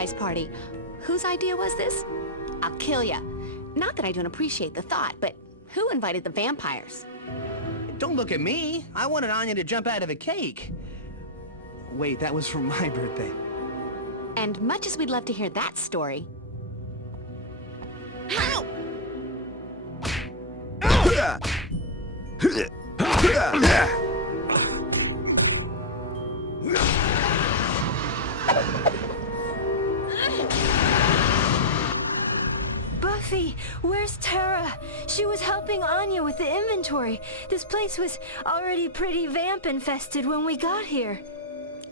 surprise party. Whose idea was this? I'll kill ya. Not that I don't appreciate the thought, but who invited the vampires? Don't look at me. I wanted Anya to jump out of a cake. Wait, that was for my birthday. And much as we'd love to hear that story... Ow! Buffy, where's Tara? She was helping Anya with the inventory. This place was already pretty vamp-infested when we got here.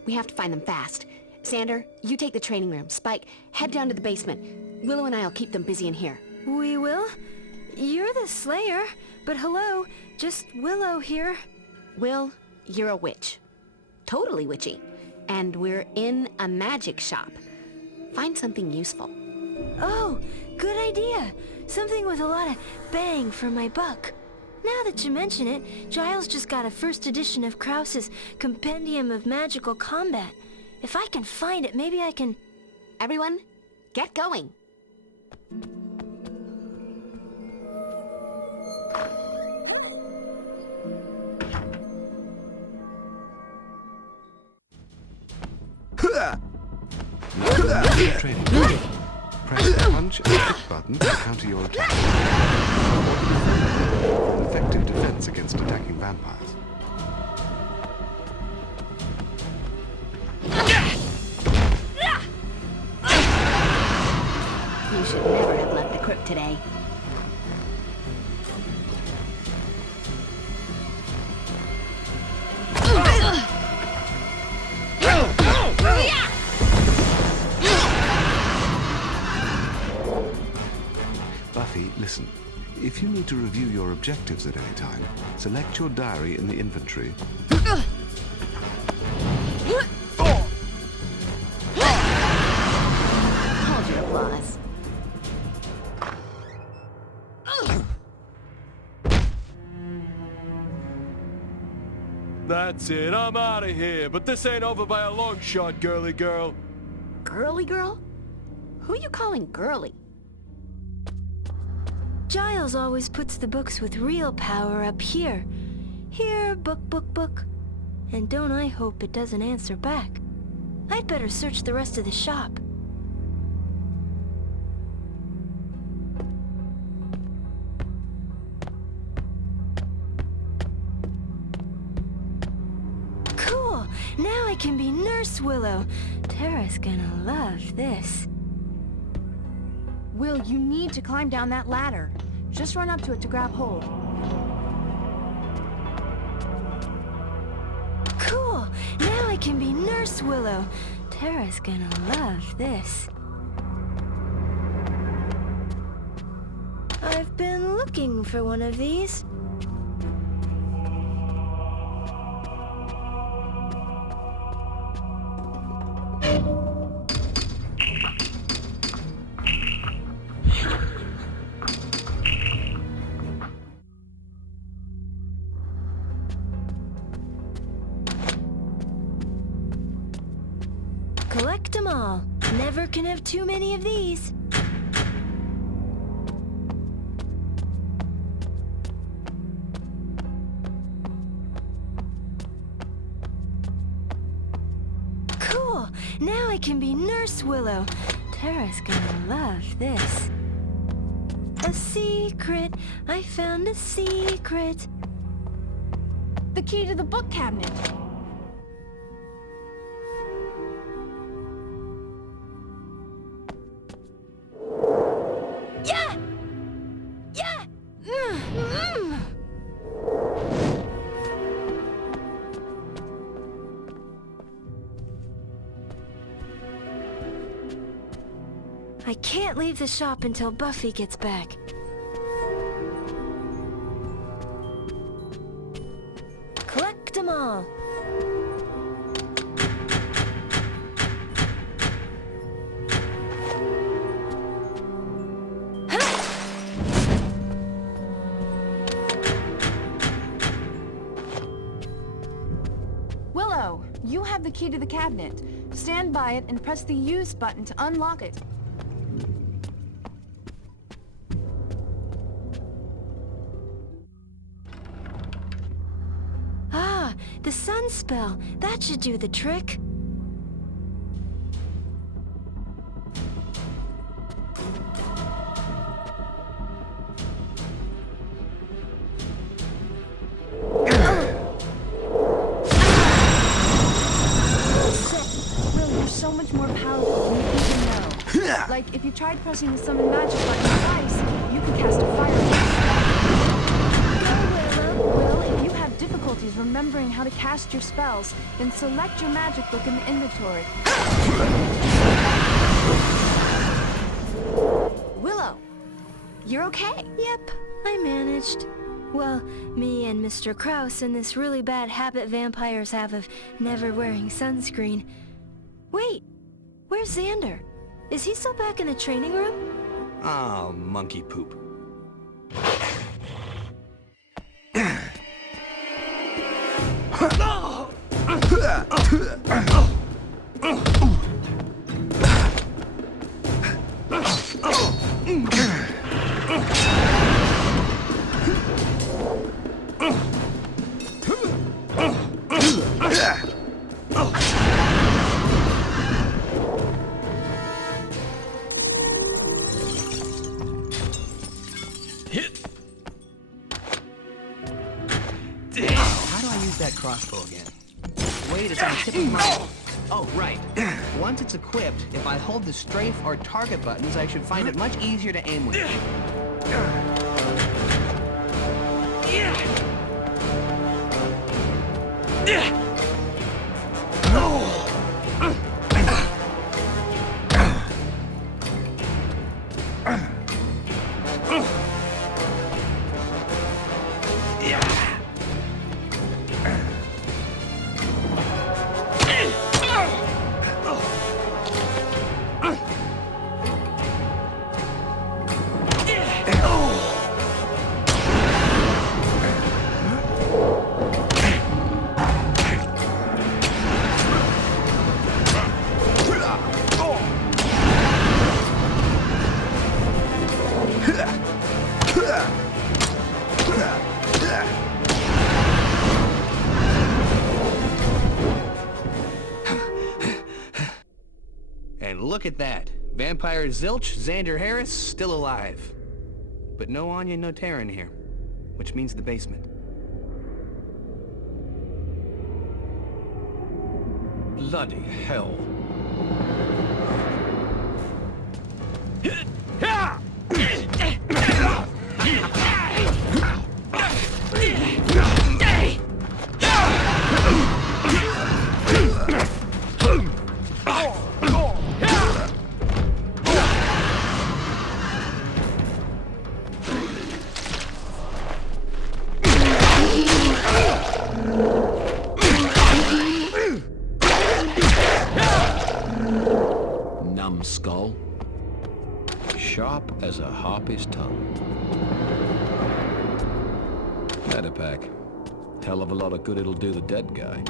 We have to find them fast. Xander, you take the training room. Spike, head down to the basement. Willow and I'll keep them busy in here. We will? You're the Slayer, but hello, just Willow here. Will, you're a witch. Totally witchy. And we're in a magic shop. Find something useful. Oh, good idea. Something with a lot of bang for my buck. Now that you mention it, Giles just got a first edition of Krause's Compendium of Magical Combat. If I can find it, maybe I can... Everyone, get going. Training. Press the punch and kick button to counter your attack. An effective defense against attacking vampires. You should never have left the crypt today. Buffy, listen. If you need to review your objectives at any time, select your diary in the inventory. Hold your applause. That's it, I'm out of here, but this ain't over by a long shot, girly girl. Girly girl? Who you calling girly? Giles always puts the books with real power up here. Here, book, book, book. And don't I hope it doesn't answer back. I'd better search the rest of the shop. Cool! Now I can be Nurse Willow. Tara's gonna love this. Will, you need to climb down that ladder. Just run up to it to grab hold. Cool! Now I can be Nurse Willow. Tara's gonna love this. I've been looking for one of these. Collect them all. Never can have too many of these. Cool! Now I can be Nurse Willow. Tara's gonna love this. A secret! I found a secret! The key to the book cabinet. Yeah! Yeah! I can't leave the shop until Buffy gets back. Collect them all. Willow, you have the key to the cabinet. Stand by it and press the use button to unlock it. Ah, the sun spell. That should do the trick. So much more powerful than you even know. Like, if you tried pressing the summon magic button twice, you could cast a fireball. Will, if you have difficulties remembering how to cast your spells, then select your magic book in the inventory. Willow, you're okay. Yep, I managed. Well, me and Mr. Krause and this really bad habit vampires have of never wearing sunscreen. Wait, where's Xander? Is he still back in the training room? Oh, monkey poop. How do I use that crossbow again? Wait, it's on the tip of my... Oh, right. Once it's equipped, if I hold the strafe or target buttons, I should find it much easier to aim with. And look at that. Vampire Zilch, Xander Harris, still alive. But no Anya, no Tara in here. Which means the basement. Bloody hell. Numbskull. Sharp as a harpy's tongue. Medipack. Hell of a lot of good it'll do the dead guy.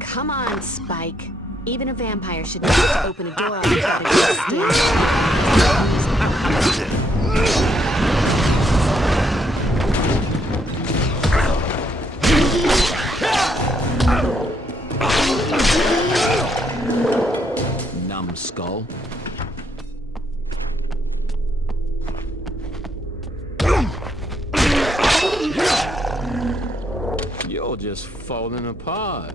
Come on, Spike. Even a vampire should know how to open a door without a Numbskull. You're just falling apart.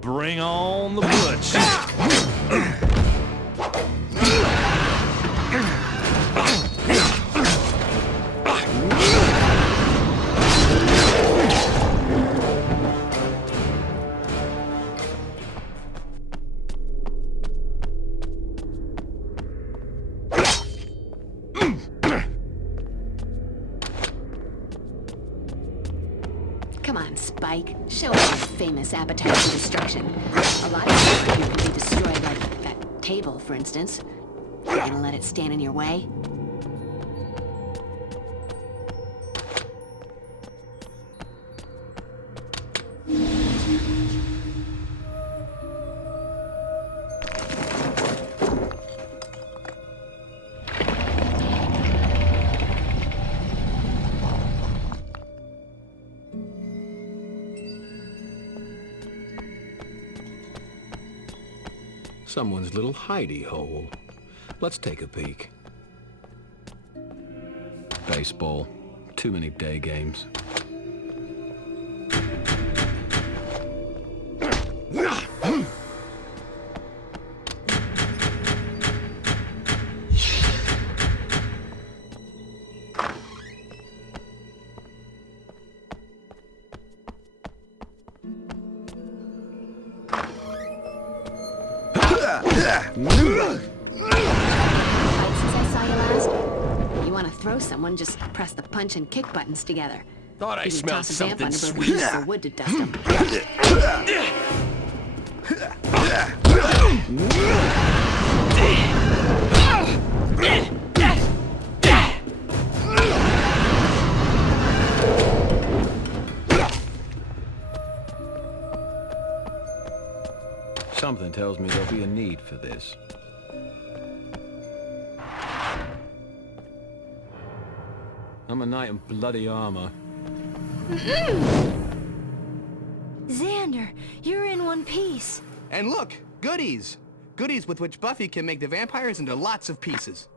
Bring on the bloodshed. like. Show us your famous appetite for destruction. A lot of people can be destroyed, like that table, for instance. You gonna let it stand in your way? Someone's little hidey hole. Let's take a peek. Baseball. Too many day games. Someone just press the punch and kick buttons together. Thought I You can smelled toss a vamp something under both sweet. wheels for wood to dust them. Something tells me there'll be a need for this. I'm a knight in bloody armor. Xander, you're in one piece. And look, goodies! Goodies with which Buffy can make the vampires into lots of pieces.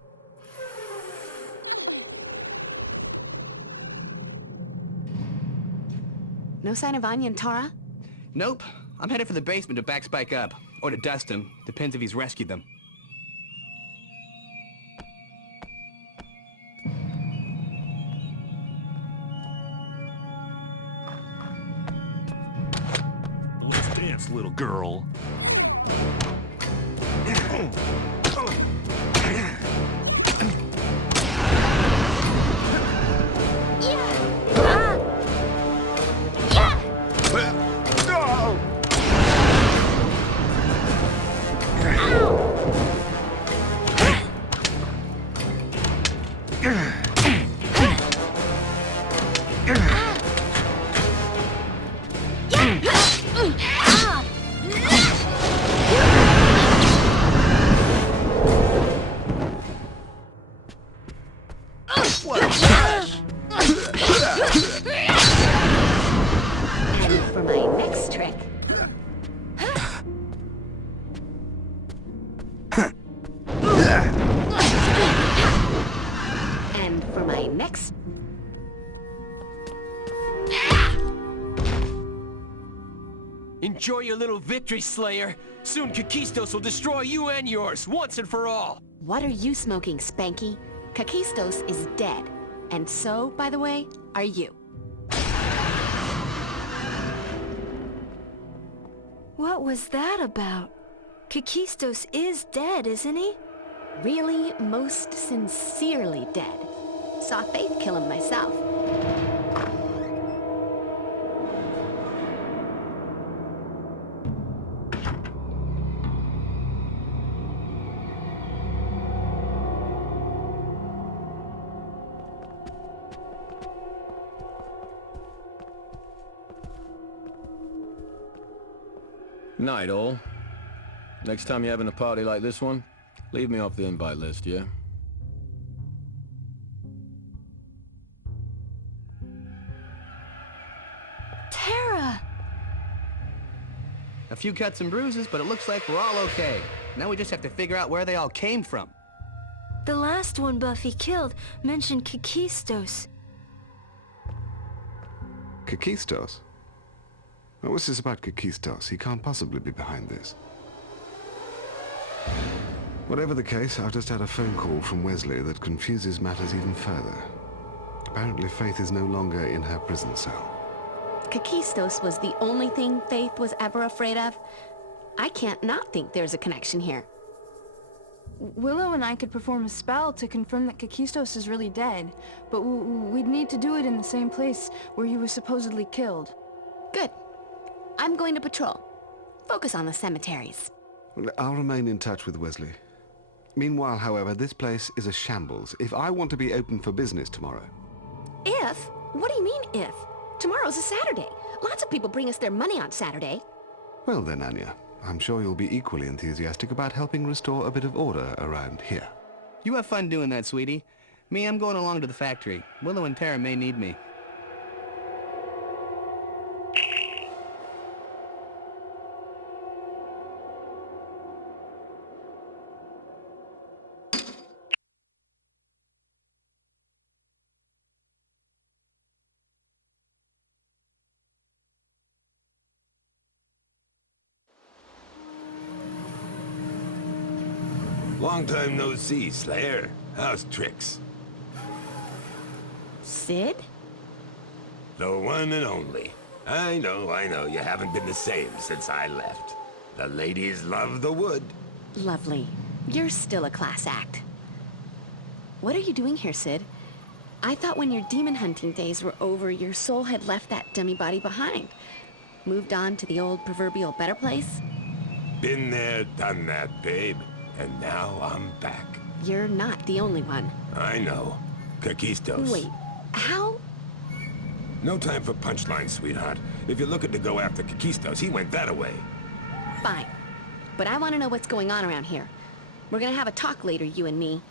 No sign of Anya and Tara? Nope. I'm headed for the basement to back Spike up. Or to dust him. Depends if he's rescued them. Let's dance, little girl. And for my next trick... And for my next... Enjoy your little victory, Slayer. Soon Kakistos will destroy you and yours, once and for all. What are you smoking, Spanky? Kakistos is dead. And so, by the way, are you. What was that about? Kakistos is dead, isn't he? Really, most sincerely dead. Saw Faith kill him myself. Night, all. Next time you're having a party like this one, leave me off the invite list, yeah? Tara! A few cuts and bruises, but it looks like we're all okay. Now we just have to figure out where they all came from. The last one Buffy killed mentioned Kakistos. Kakistos? What was this about Kakistos? He can't possibly be behind this. Whatever the case, I've just had a phone call from Wesley that confuses matters even further. Apparently Faith is no longer in her prison cell. Kakistos was the only thing Faith was ever afraid of. I can't not think there's a connection here. Willow and I could perform a spell to confirm that Kakistos is really dead, but we'd need to do it in the same place where he was supposedly killed. Good. I'm going to patrol. Focus on the cemeteries. Well, I'll remain in touch with Wesley. Meanwhile, however, this place is a shambles. If I want to be open for business tomorrow... If? What do you mean, if? Tomorrow's a Saturday. Lots of people bring us their money on Saturday. Well then, Anya, I'm sure you'll be equally enthusiastic about helping restore a bit of order around here. You have fun doing that, sweetie. Me, I'm going along to the factory. Willow and Tara may need me. Long time no see, Slayer. How's tricks? Sid? The one and only. I know, you haven't been the same since I left. The ladies love the wood. Lovely. You're still a class act. What are you doing here, Sid? I thought when your demon hunting days were over, your soul had left that dummy body behind. Moved on to the old proverbial better place? Been there, done that, babe. And now I'm back. You're not the only one. I know. Kakistos. Wait, how? No time for punchlines, sweetheart. If you're looking to go after Kakistos, he went that away. Fine. But I want to know what's going on around here. We're gonna have a talk later, you and me.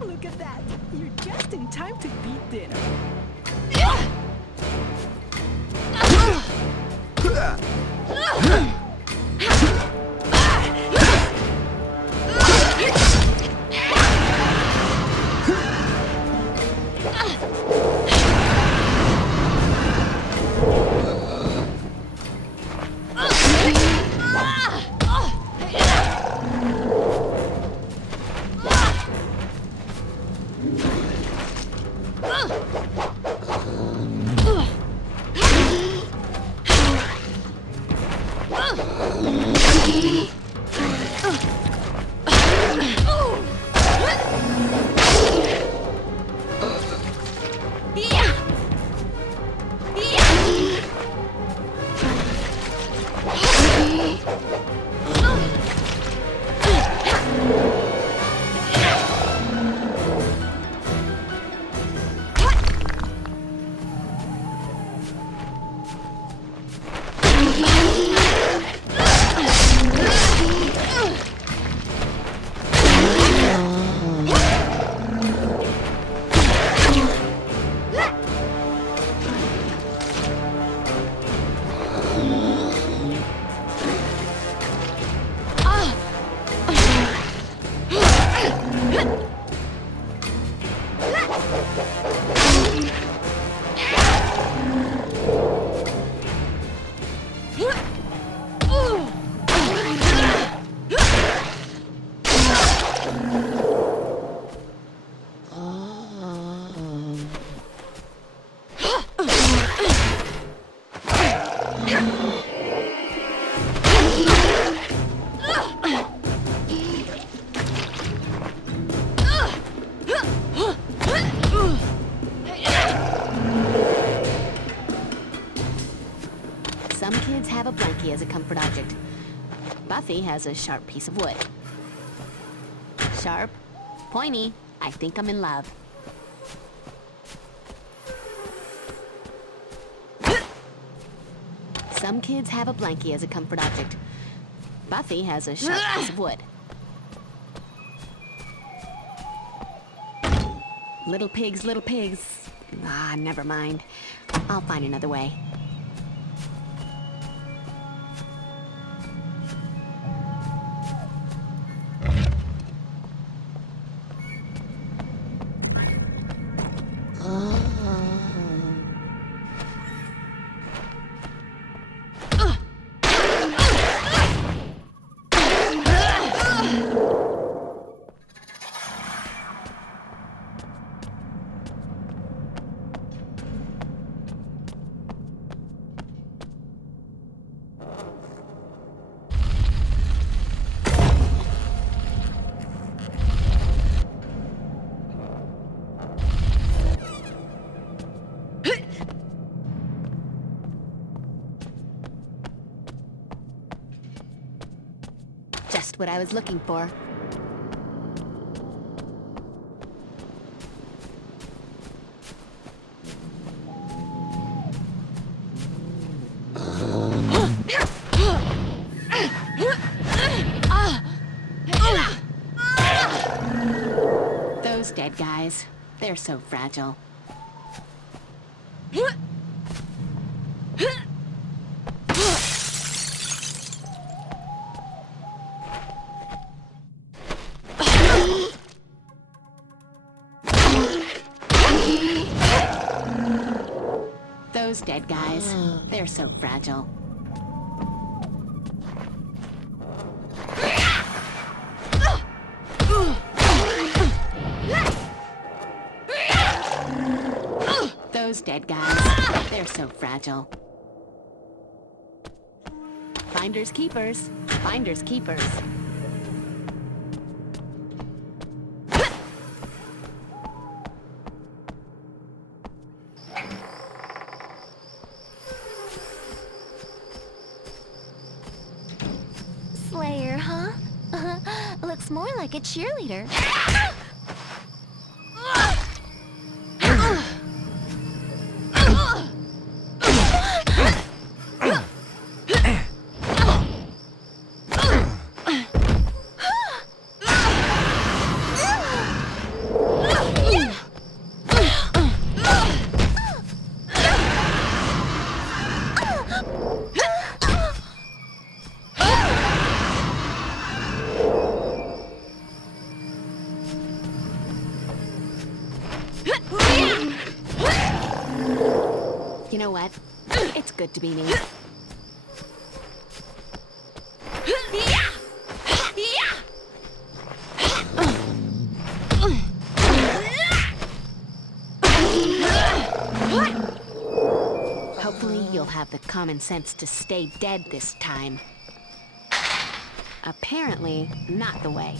Look at that. You're just in time to beat dinner. Some kids have a blankie as a comfort object. Buffy has a sharp piece of wood. Sharp, pointy, I think I'm in love. Some kids have a blankie as a comfort object. Buffy has a sharp piece of wood. Little pigs, little pigs. Ah, never mind. I'll find another way. what I was looking for. Those dead guys, they're so fragile. Those dead guys, they're so fragile. Those dead guys, they're so fragile. Finders keepers, finders keepers. Slayer, huh? Looks more like a cheerleader. You know what? It's good to be me. Hopefully you'll have the common sense to stay dead this time. Apparently, not the way.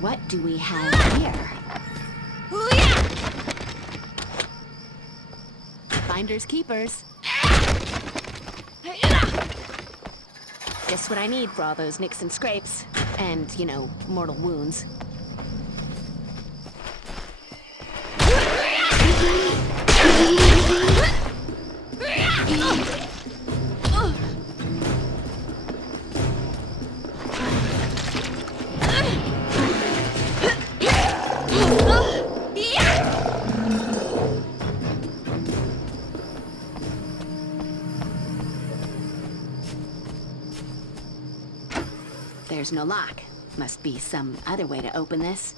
What do we have here? Finders keepers. Just what I need for all those nicks and scrapes. And, you know, mortal wounds. There's no lock. Must be some other way to open this.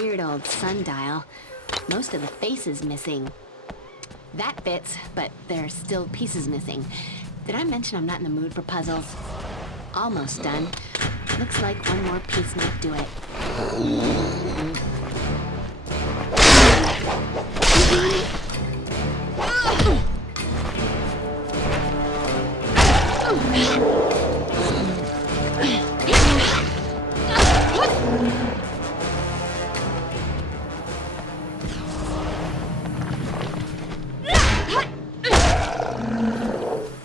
Weird old sundial. Most of the face is missing. That fits, but there's still pieces missing. Did I mention I'm not in the mood for puzzles? Almost done. Looks like one more piece might do it.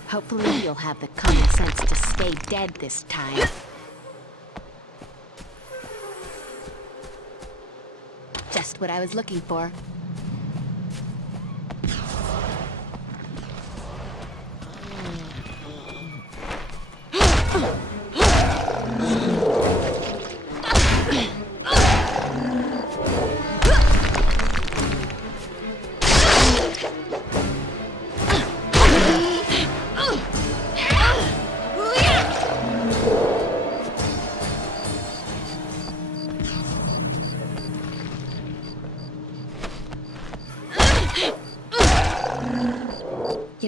Hopefully you'll have the common sense to stay dead this time. Just what I was looking for.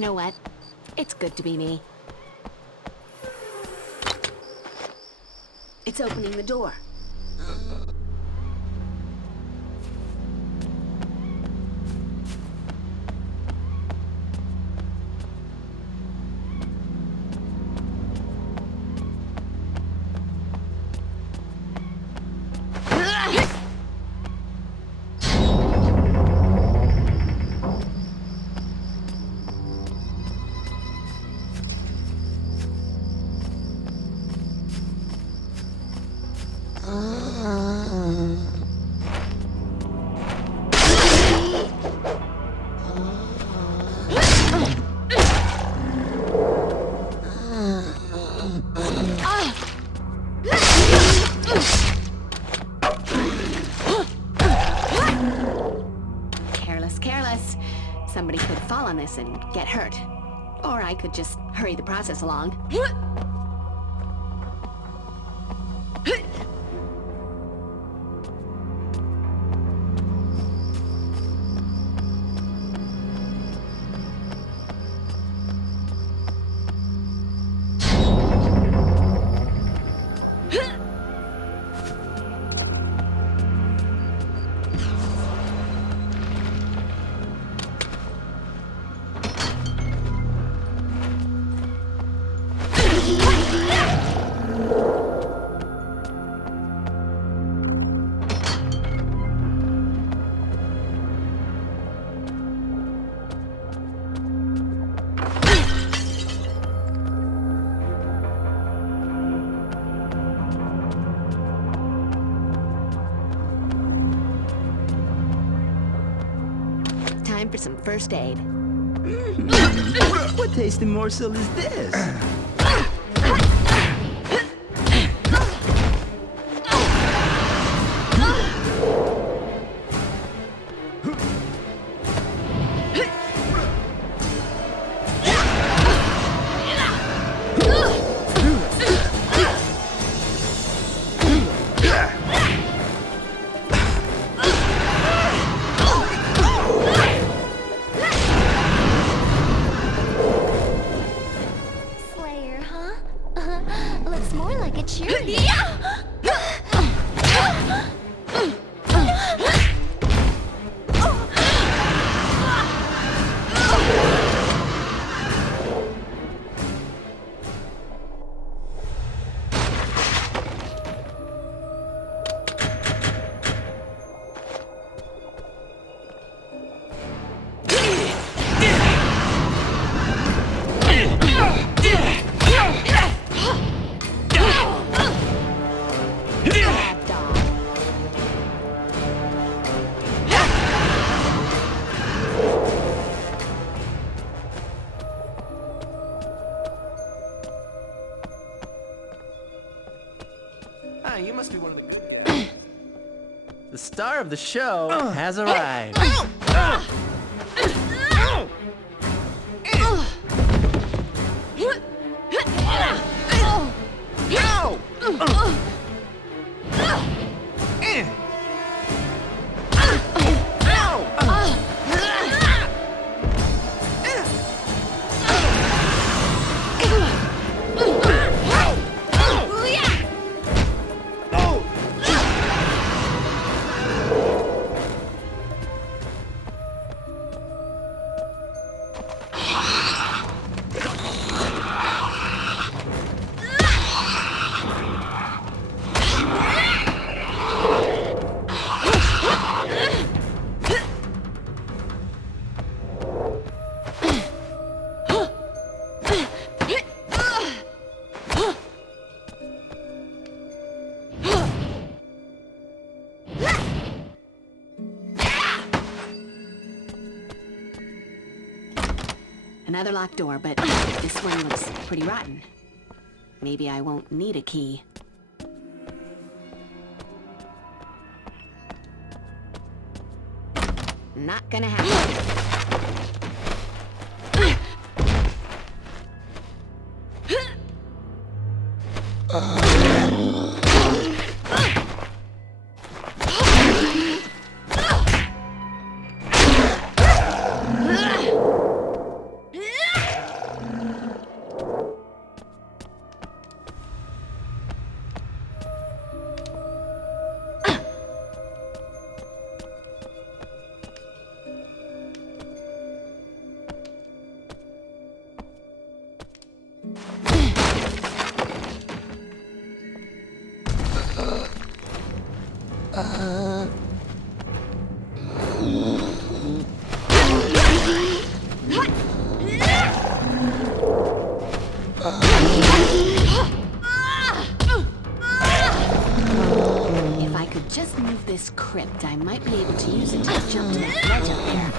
You know what? It's good to be me. It's opening the door. Careless. Somebody could fall on this and get hurt. Or I could just hurry the process along. Time for some first aid. What tasty morsel is this? Looks more like a cheerleader. You must be one of the good. The star of the show has arrived. Another locked door, but this one looks pretty rotten. Maybe I won't need a key. Not gonna happen. If I could just move this crypt, I might be able to use it to jump to that ledge up there.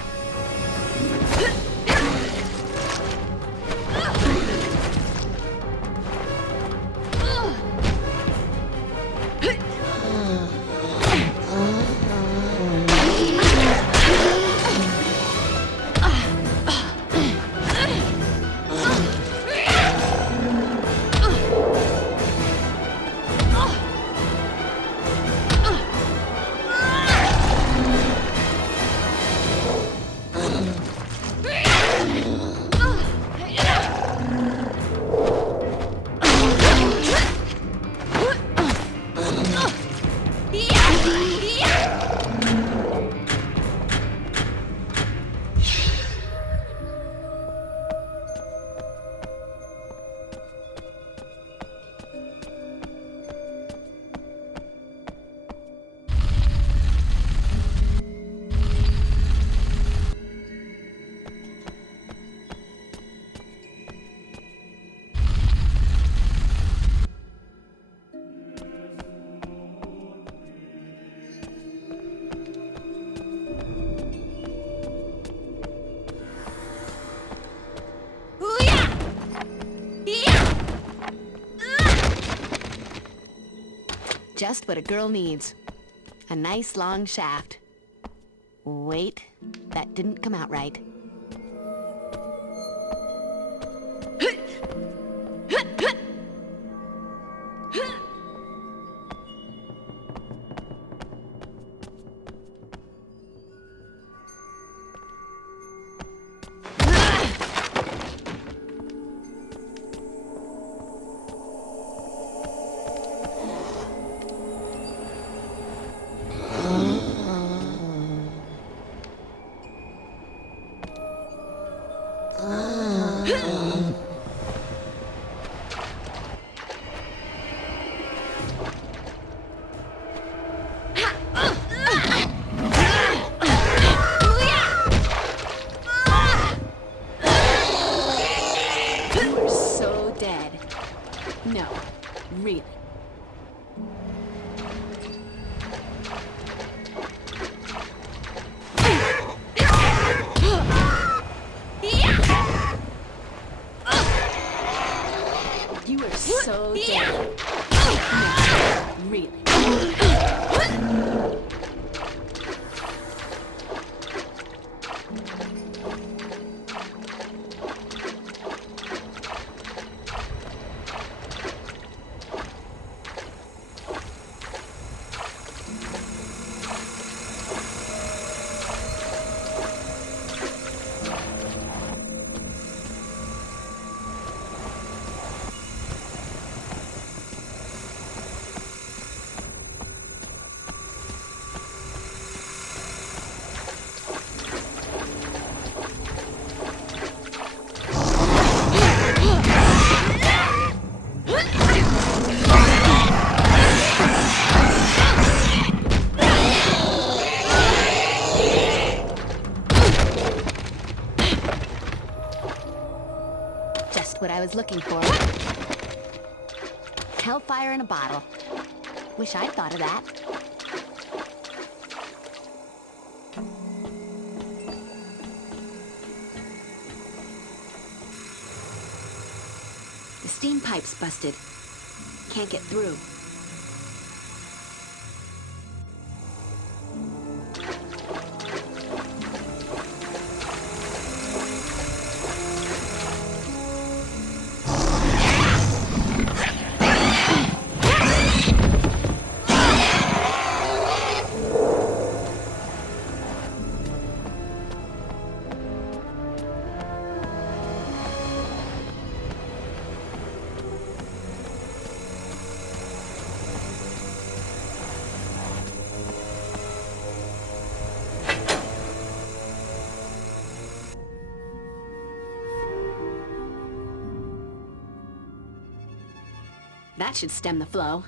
Just what a girl needs. A nice long shaft. Wait, that didn't come out right. No, really. You are so dead. No, really. What I was looking for. Hellfire in a bottle. Wish I'd thought of that. The steam pipe's busted. Can't get through. That should stem the flow.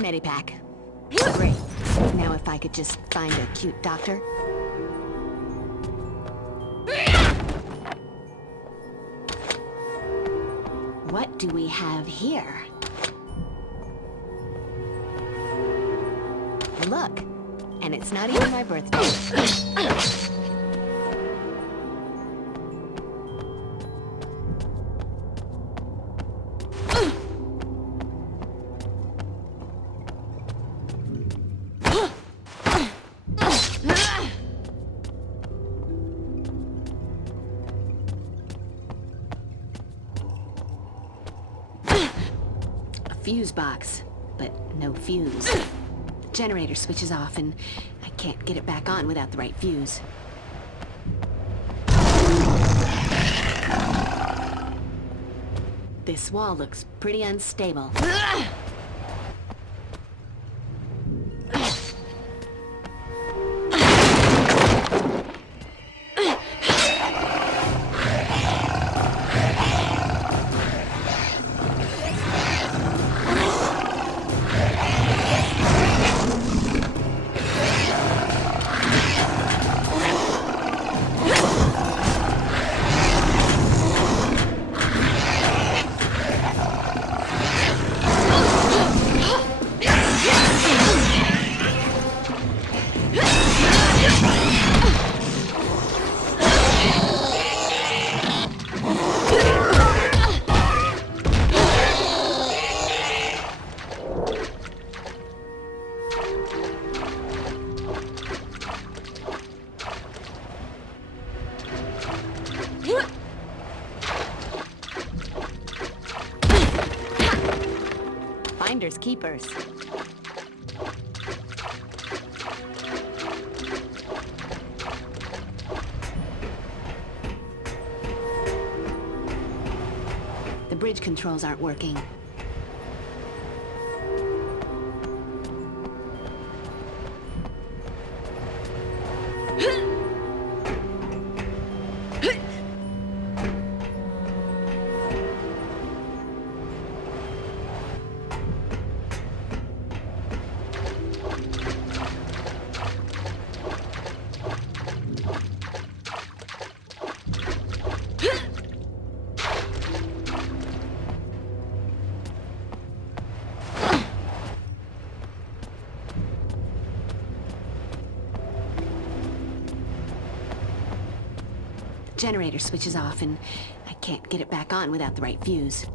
Medipack. Great. Now if I could just find a cute doctor. What do we have here? Look, and it's not even my birthday. Fuse box, but no fuse. The generator switches off and I can't get it back on without the right fuse. This wall looks pretty unstable. Finders keepers. The bridge controls aren't working. Generator switches off and I can't get it back on without the right fuse.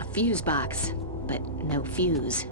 A fuse box, but no fuse.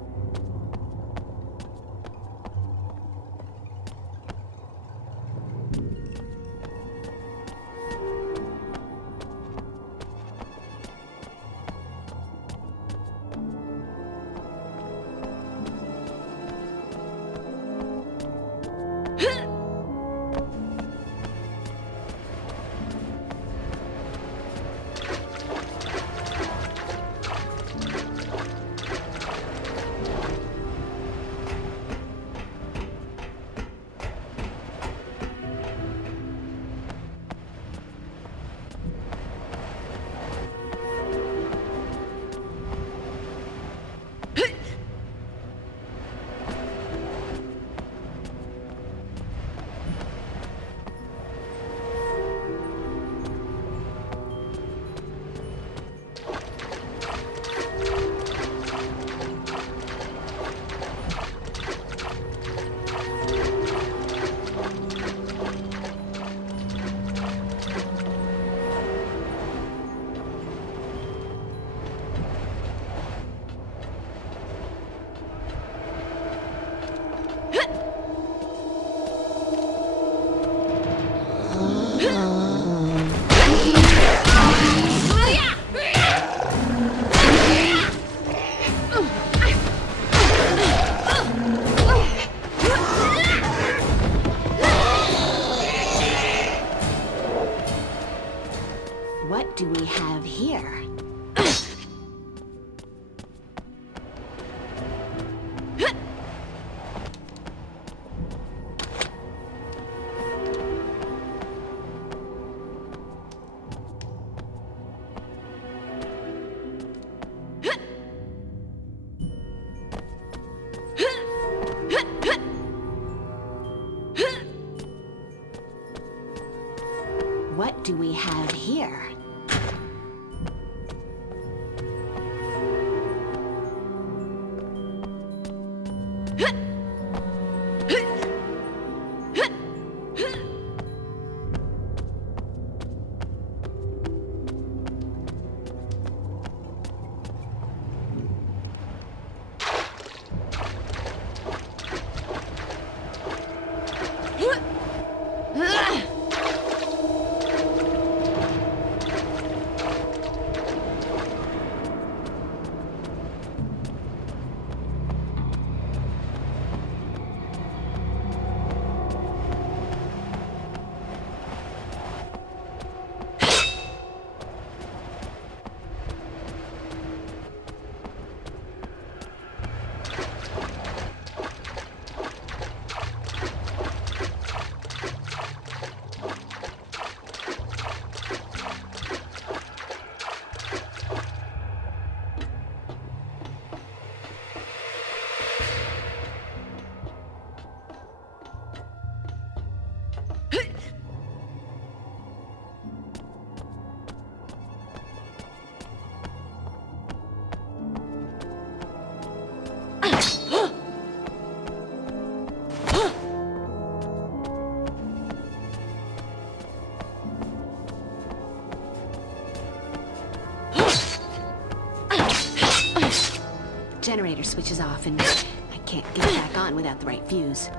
generator switches off and I can't get it back on without the right fuse.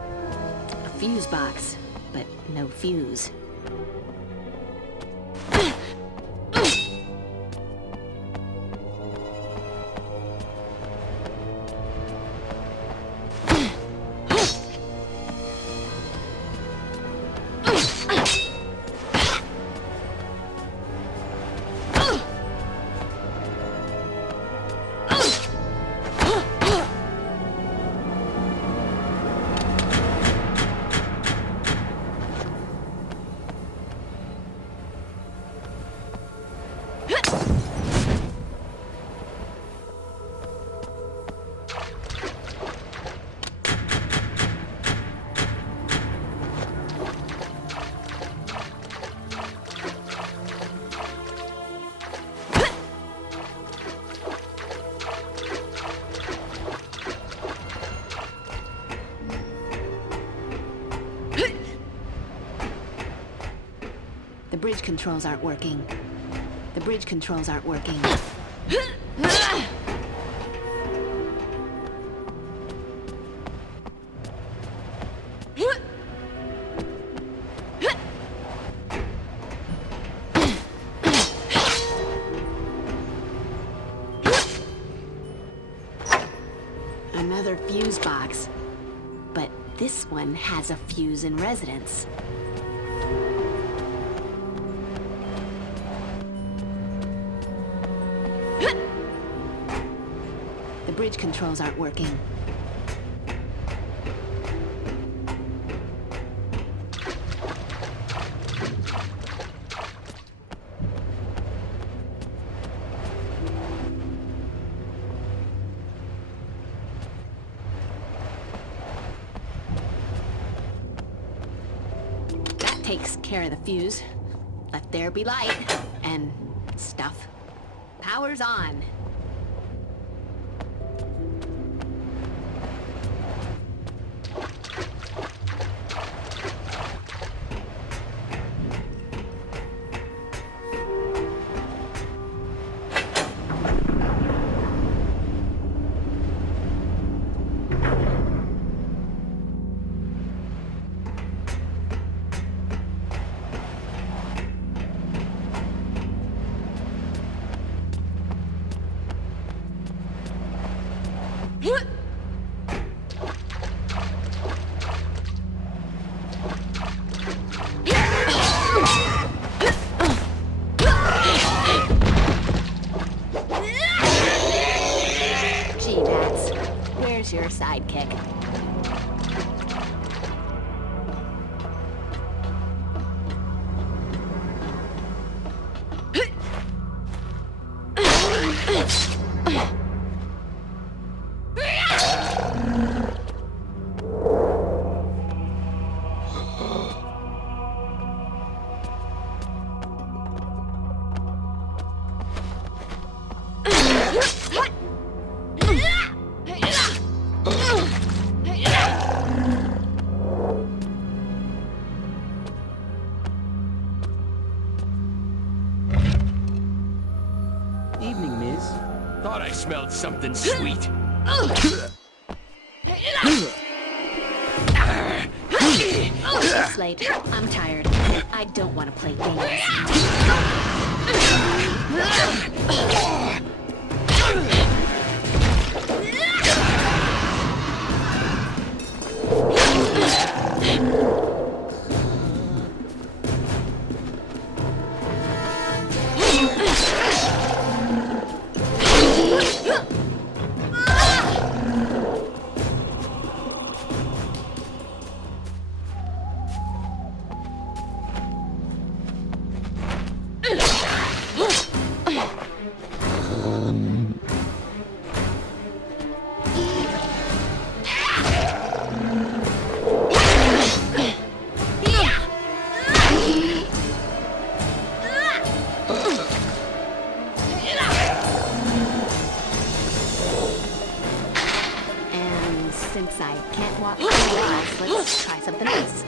A fuse box, but no fuse. The bridge controls aren't working. The bridge controls aren't working. Another fuse box. But this one has a fuse in residence. The bridge controls aren't working. That takes care of the fuse. Let there be light and stuff. Power's on. Where's your sidekick? Evening, Miss. Thought I smelled something sweet. It's late. I'm tired. I don't want to play games. Since I can't walk through walls, let's try something else.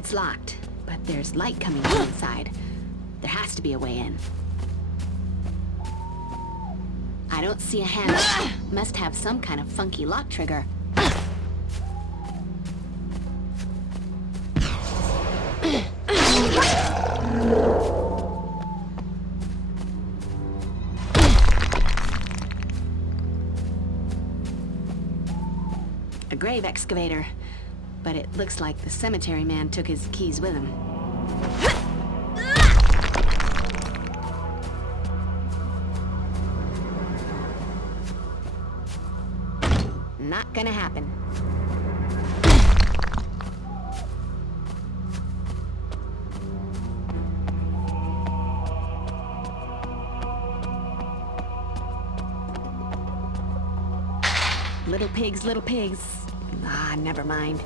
It's locked, but there's light coming from inside. There has to be a way in. I don't see a handle. Must have some kind of funky lock trigger. A grave excavator. But it looks like the cemetery man took his keys with him. Not gonna happen. Little pigs, little pigs. Ah, never mind.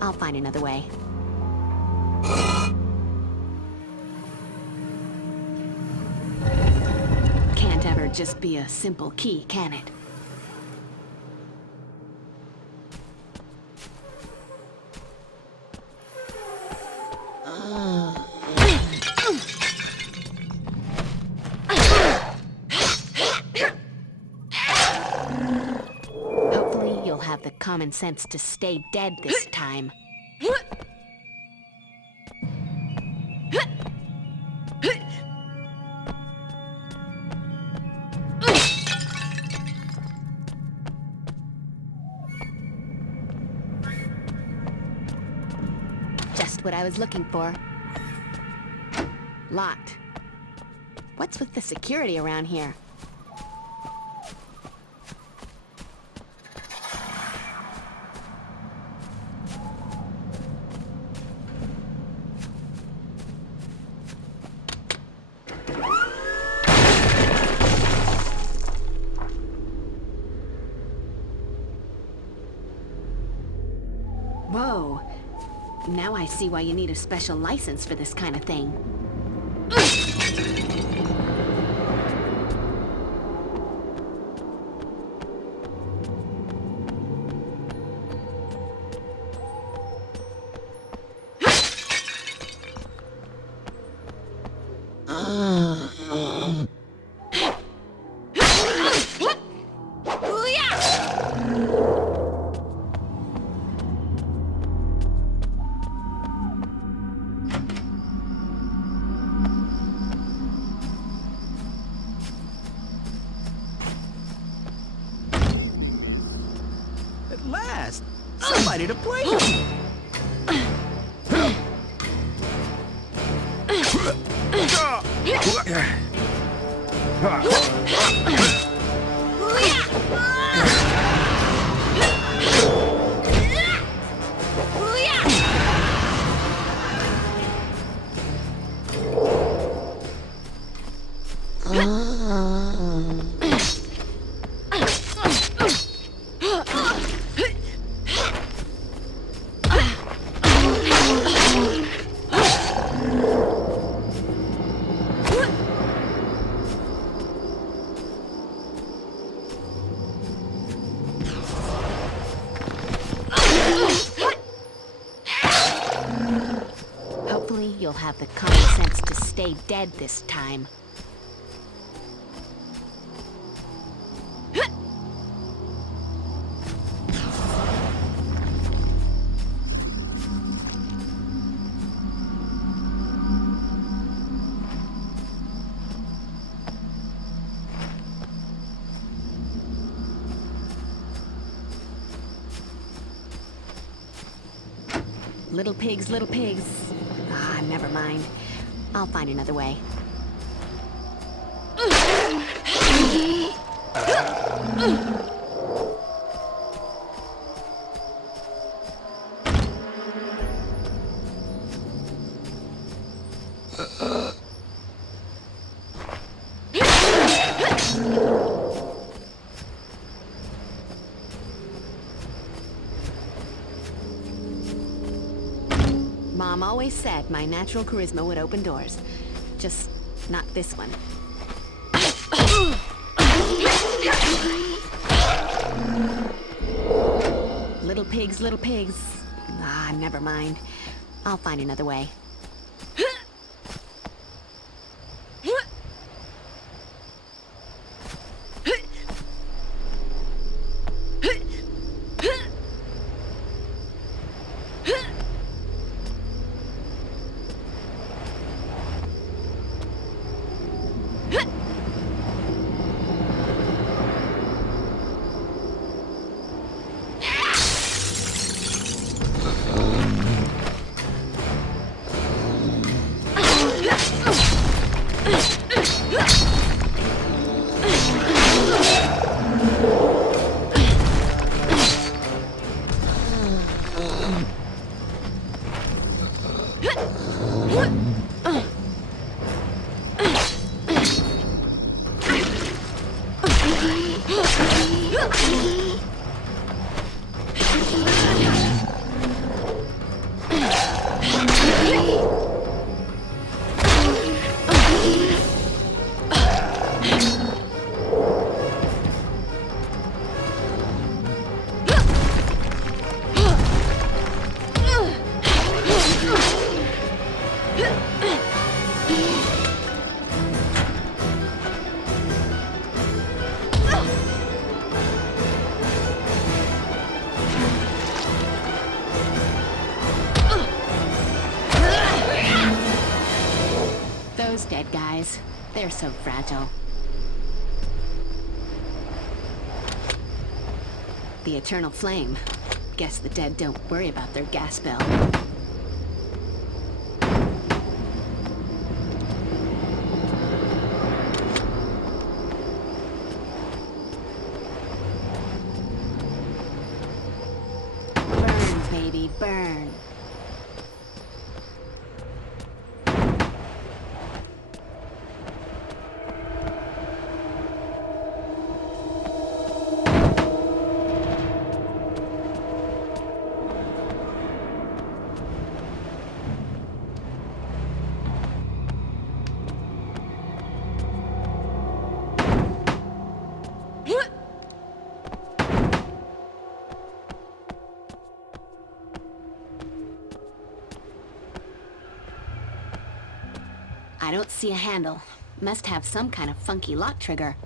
I'll find another way. Can't ever just be a simple key, can it? Hopefully you'll have the common sense to stay dead this time. Just what I was looking for. Locked. What's with the security around here? Whoa. Now I see why you need a special license for this kind of thing. At last! Somebody to play with! Hopefully you'll have the common sense to stay dead this time. Little pigs, little pigs. Ah, never mind. I'll find another way. Mom always said my natural charisma would open doors. Just not this one. Little pigs, little pigs. Ah, never mind. I'll find another way. Those dead guys, they're so fragile. The eternal flame. Guess the dead don't worry about their gas bill. Burn, baby, burn. I don't see a handle. Must have some kind of funky lock trigger.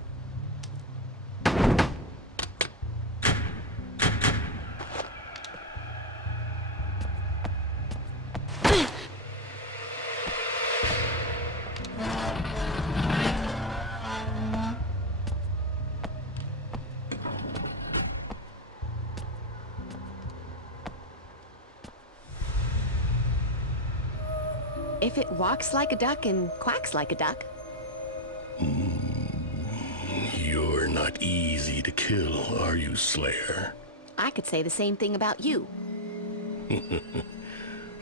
If it walks like a duck and quacks like a duck. You're not easy to kill, are you, Slayer? I could say the same thing about you.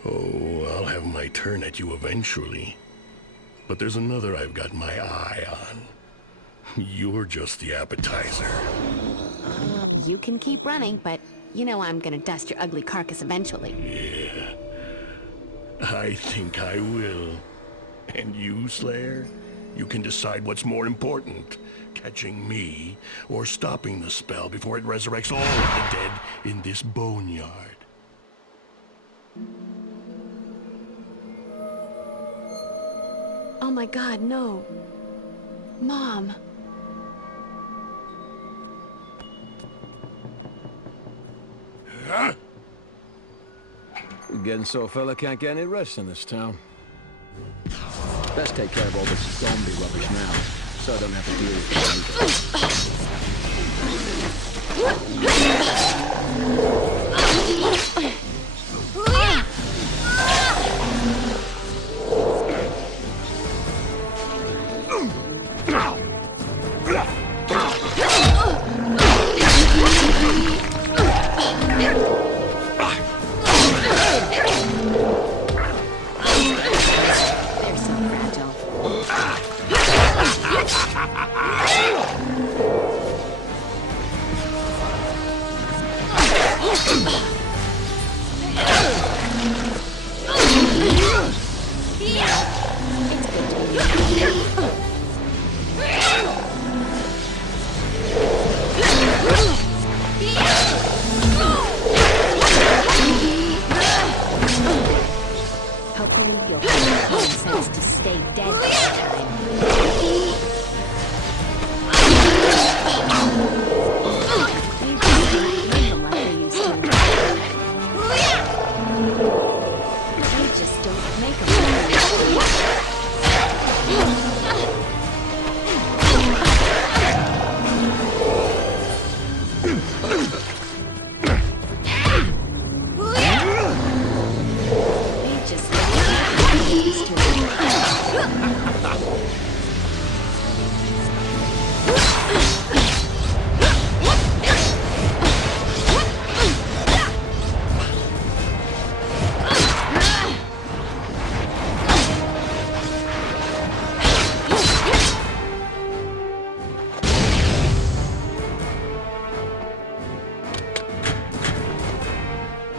Oh, I'll have my turn at you eventually. But there's another I've got my eye on. You're just the appetizer. You can keep running, but you know I'm gonna dust your ugly carcass eventually. Yeah. I think I will. And you, Slayer? You can decide what's more important. Catching me, or stopping the spell before it resurrects all of the dead in this boneyard. Oh my god, no. Mom. Huh? Getting so a fella can't get any rest in this town. Best take care of all this zombie rubbish now, so I don't have to deal They're so fragile. believe you'll have the common sense to stay dead this time. Maybe you can them like they used to. They just don't make them.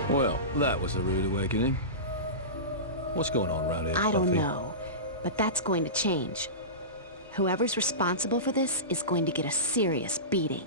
Well, that was a rude awakening. What's going on around here, I don't Buffy? know, but that's going to change. Whoever's responsible for this is going to get a serious beating.